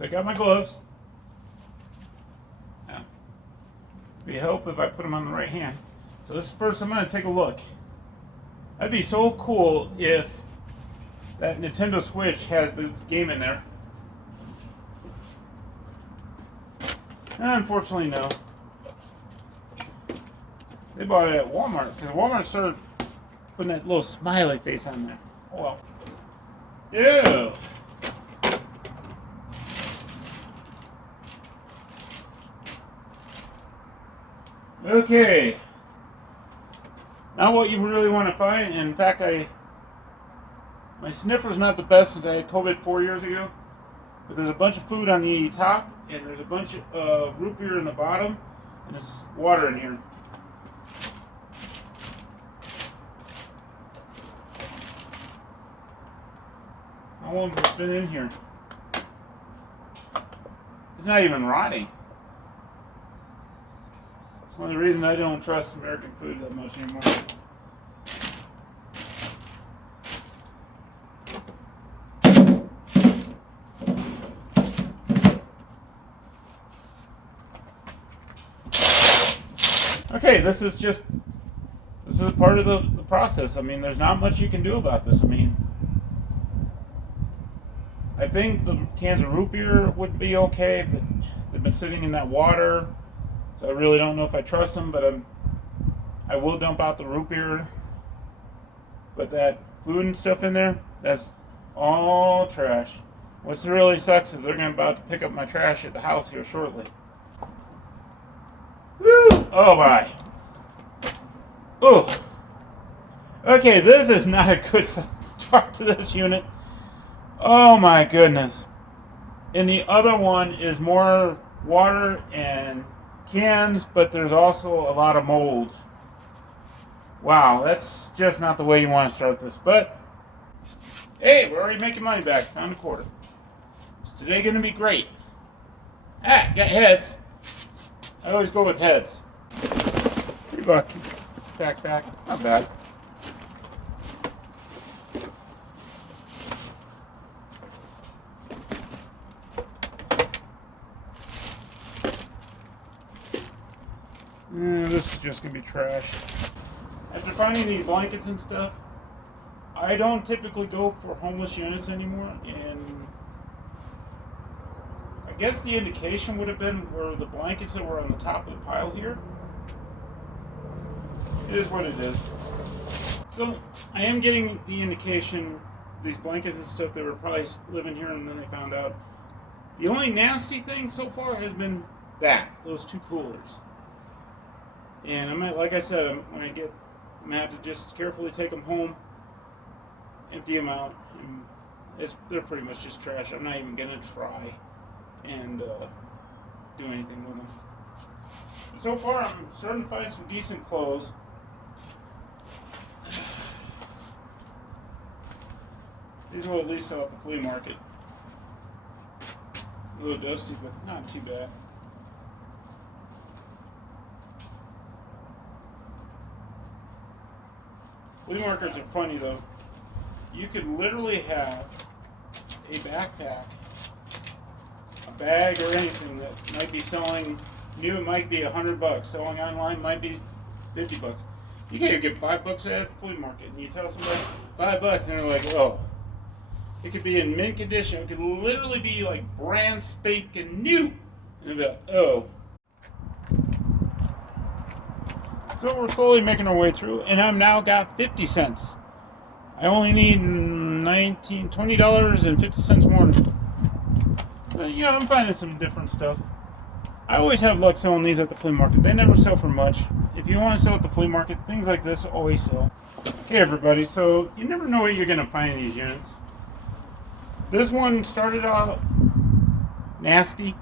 So I got my gloves. Now, it'd be help if I put them on the right hand. So this is first, I'm going to take a look. That'd be so cool if that Nintendo Switch had the game in there. Unfortunately, no. They bought it at Walmart because Walmart started putting that little smiley face on there. Oh well. Ew. Okay. Now what you really want to find, and in fact my sniffer's not the best since I had COVID 4 years ago, but there's a bunch of food on the top, and there's a bunch of root beer in the bottom, and there's water in here. How long has it been in here? It's not even rotting. It's one of the reasons I don't trust American food that much anymore. Okay, this is part of the process. I mean, there's not much you can do about this. I mean, I think the cans of root beer would be okay, but they've been sitting in that water, so I really don't know if I trust them, but I will dump out the root beer. But that food and stuff in there, that's all trash. What's really sucks is they're about to pick up my trash at the house here shortly. Woo! Oh my. Oh. Okay, this is not a good start to this unit. Oh my goodness. And the other one is more water and cans, but there's also a lot of mold. Wow, that's just not the way you want to start this. But, hey, we're already making money back. Found a quarter. Is today going to be great? Ah, got heads. I always go with heads. $3. Back. Not bad. This is just going to be trash. After finding these blankets and stuff, I don't typically go for homeless units anymore, and I guess the indication would have been were the blankets that were on the top of the pile here. It is what it is. So I am getting the indication these blankets and stuff, they were probably living here and then they found out. The only nasty thing so far has been those two coolers. And like I said, when I'm gonna have to just carefully take them home, empty them out, and they're pretty much just trash. I'm not even gonna try and do anything with them. So far, I'm starting to find some decent clothes. These will at least sell at the flea market. A little dusty, but not too bad. Flea markets are funny though. You could literally have a backpack, a bag, or anything that might be selling new. It might be $100. Selling online might be $50. You can't get $5 at the flea market, and you tell somebody $5, and they're like, "Oh." It could be in mint condition. It could literally be like brand spanking new, and they'd be like, "Oh." So we're slowly making our way through, and I've now got 50 cents. I only need $20.50 more. But, I'm finding some different stuff. I always have luck selling these at the flea market. They never sell for much. If you want to sell at the flea market, things like this always sell. Okay, everybody, so you never know what you're going to find in these units. This one started out nasty.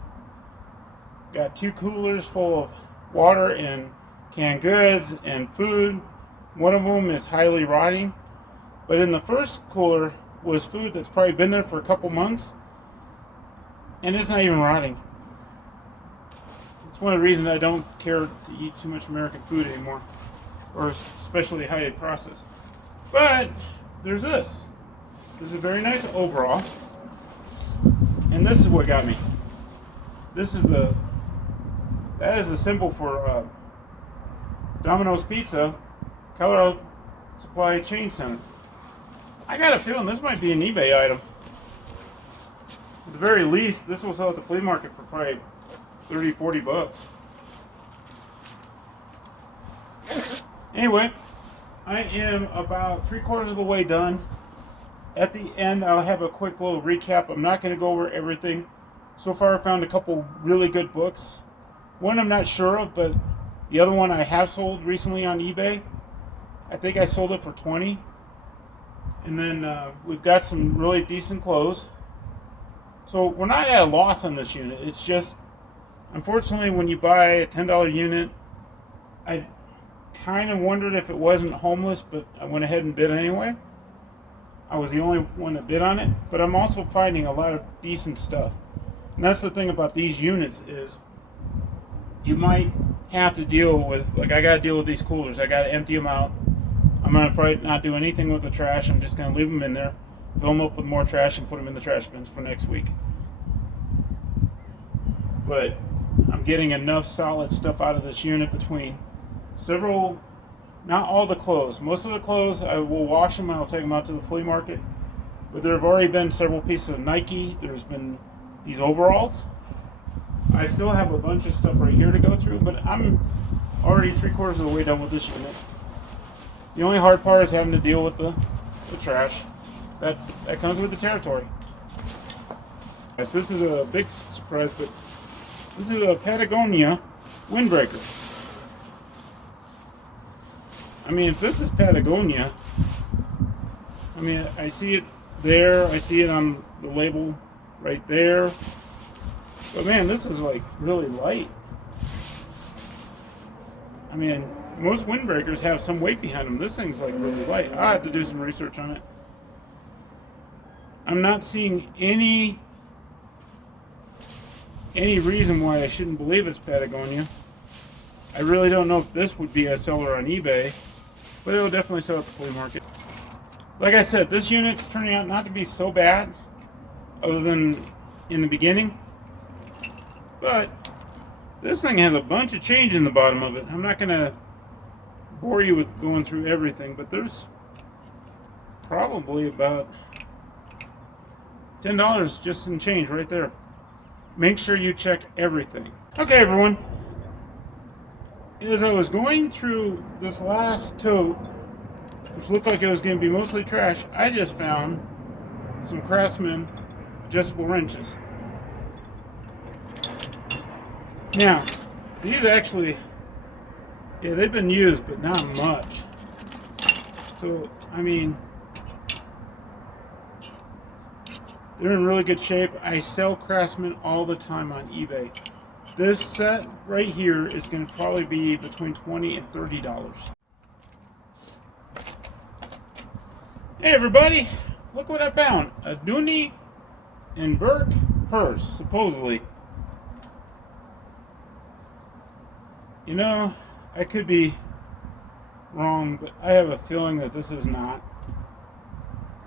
Got 2 coolers full of water and canned goods and food. One of them is highly rotting. But in the first cooler was food that's probably been there for a couple months. And it's not even rotting. It's one of the reasons I don't care to eat too much American food anymore. Or especially highly processed. But there's this. This is a very nice overall. And this is what got me. This is the, that is the symbol for Domino's Pizza, Colorado Supply Chain Center. I got a feeling this might be an eBay item. At the very least, this will sell at the flea market for probably 30, 40 bucks. Anyway, I am about 3/4 of the way done. At the end, I'll have a quick little recap. I'm not going to go over everything. So far, I found a couple really good books. One I'm not sure of, but the other one I have sold recently on eBay. I think I sold it for 20. And then we've got some really decent clothes. So we're not at a loss on this unit. It's just, unfortunately, when you buy a $10 unit, I kind of wondered if it wasn't homeless, but I went ahead and bid anyway. I was the only one that bid on it, but I'm also finding a lot of decent stuff. And that's the thing about these units is you might have to deal with, like I got to deal with these coolers. I got to empty them out. I'm going to probably not do anything with the trash. I'm just going to leave them in there, fill them up with more trash, and put them in the trash bins for next week. But I'm getting enough solid stuff out of this unit between several, not all the clothes. Most of the clothes, I will wash them and I'll take them out to the flea market. But there have already been several pieces of Nike. There's been these overalls. I still have a bunch of stuff right here to go through, but I'm already 3/4 of the way done with this unit. The only hard part is having to deal with the trash. That comes with the territory. Yes, this is a big surprise, but this is a Patagonia windbreaker. I mean, if this is Patagonia, I mean, I see it there. I see it on the label right there. But man, this is like really light. I mean, most windbreakers have some weight behind them. This thing's like really light. I have to do some research on it. I'm not seeing any reason why I shouldn't believe it's Patagonia. I really don't know if this would be a seller on eBay, but it'll definitely sell at the flea market. Like I said, this unit's turning out not to be so bad, other than in the beginning. But this thing has a bunch of change in the bottom of it. I'm not going to bore you with going through everything, but there's probably about $10 just in change right there. Make sure you check everything. Okay, everyone. As I was going through this last tote, which looked like it was going to be mostly trash, I just found some Craftsman adjustable wrenches. Now, these actually, yeah, they've been used, but not much. So, I mean, they're in really good shape. I sell Craftsman all the time on eBay. This set right here is going to probably be between $20 and $30. Hey everybody, look what I found. A Dooney and Burke purse, supposedly. You know, I could be wrong, but I have a feeling that this is not.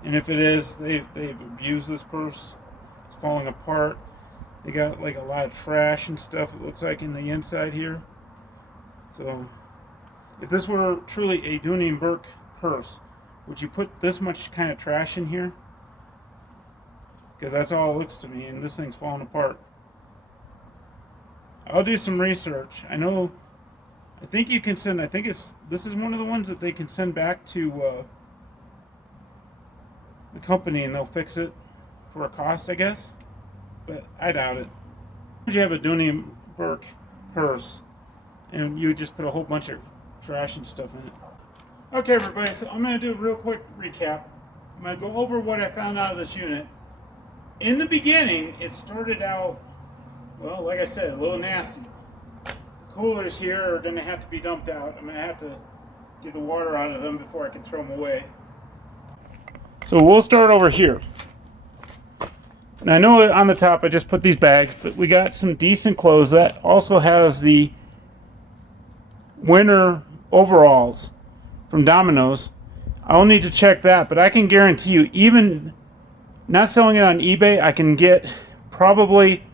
And if it is, they've abused this purse. It's falling apart. They got like a lot of trash and stuff, it looks like, in the inside here. So, if this were truly a Dooney and Burke purse, would you put this much kind of trash in here? Because that's all it looks to me, and this thing's falling apart. I'll do some research. I think you can send, this is one of the ones that they can send back to the company and they'll fix it for a cost, I guess. But I doubt it. You have a Dooney and Burke purse and you just put a whole bunch of trash and stuff in it. Okay, everybody, so I'm going to do a real quick recap. I'm going to go over what I found out of this unit. In the beginning, it started out, well, like I said, a little nasty. Coolers here are going to have to be dumped out. I'm going to have to get the water out of them before I can throw them away. So we'll start over here. Now I know on the top I just put these bags, but we got some decent clothes. That also has the winter overalls from Domino's. I'll need to check that, but I can guarantee you, even not selling it on eBay, I can get probably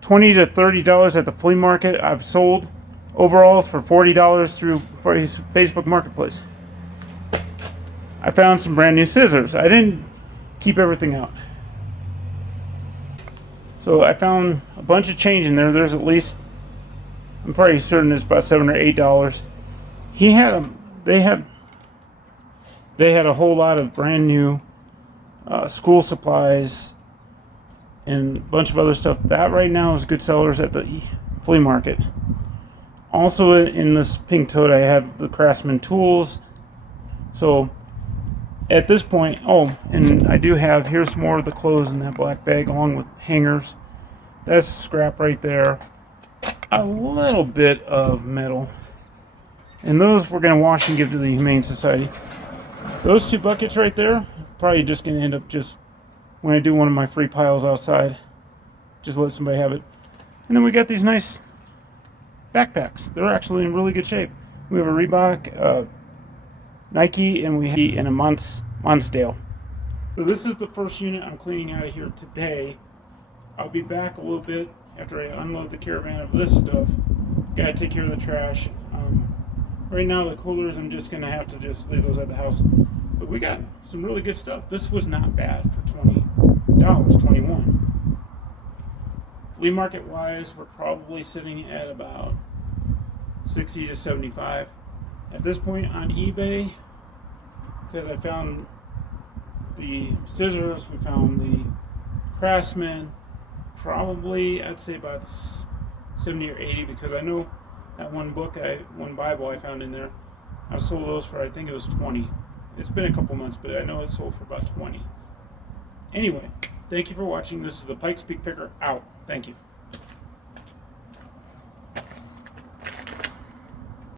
$20 to $30 at the flea market. I've sold overalls for $40 through Facebook Marketplace. I found some brand new scissors. I didn't keep everything out. So I found a bunch of change in there. There's at least, I'm pretty certain it's about $7 or $8. He had a, they had a whole lot of brand new school supplies and a bunch of other stuff. That right now is good sellers at the flea market. Also in this pink tote I have the Craftsman tools. So at this point, oh, and I do have, here's more of the clothes in that black bag along with hangers. That's scrap right there. A little bit of metal. And those we're going to wash and give to the Humane Society. Those two buckets right there, probably just going to end up just, when I do one of my free piles outside, just let somebody have it. And then we got these nice backpacks. They're actually in really good shape. We have a Reebok, Nike, and we have in a Monsdale. So this is the first unit I'm cleaning out of here today. I'll be back a little bit after I unload the caravan of this stuff. Gotta take care of the trash. Right now the coolers, I'm just gonna have to just leave those at the house. But we got some really good stuff. This was not bad for $20, $21. Flea market wise, we're probably sitting at about 60 to 75. At this point on eBay, because I found the scissors, we found the Craftsman, probably I'd say about 70 or 80, because I know that one Bible I found in there, I sold those for, I think it was 20. It's been a couple months, but I know it sold for about 20. Anyway, thank you for watching. This is the Pikes Peak Picker out. Thank you.